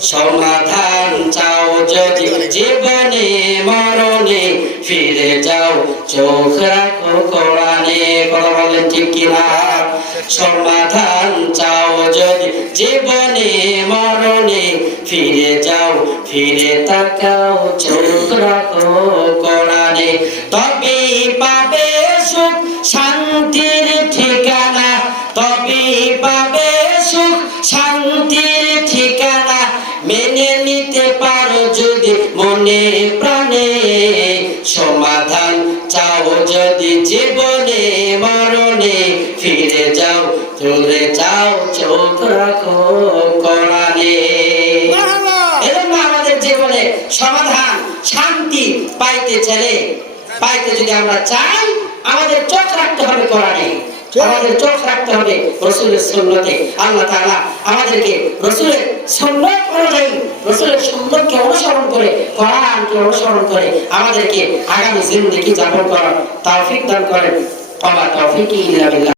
সমাধান চাও যদি জীবনে মরণে, ফিরে যাও চোখ রাখো কোরআনে। কথা বলেন ঠিক কিনা? সমাধান চাও যদি জীবনে মরণে, ফিরে যাও ফিরে তাকাও চোখ রাখো কোরআনে। তবেই পাবে সুখ শান্তির ঠিকানা, তবেই পাবে সুখ শান্তির ঠিকানা। মেনে নিতে পারো যদি মনে প্রাণে, সমাধান চাও যদি জীবনে মরণে, ফিরে যাও চলে যাও চোখ রাখো কোরআনে। এজন্য আমাদের জীবনে সমাধান শান্তি পাইতে যদি আমরা চাই, আমাদের চোখ রাখতে হবে কোরআনে, আমাদের চোখ রাখতে হবে রাসূলের সুন্নতে। আল্লাহ তাআলা আমাদেরকে রাসূলের সুন্নাত অনুযায়ী, রাসূলের সুন্নাতকে অনুসরণ করে, কোরআনকে অনুসরণ করে আমাদেরকে আগামী জিন্দেগি যাপন করার তৌফিক দান করেন। ওয়া মা তৌফিকি ইল্লা বিল্লাহ।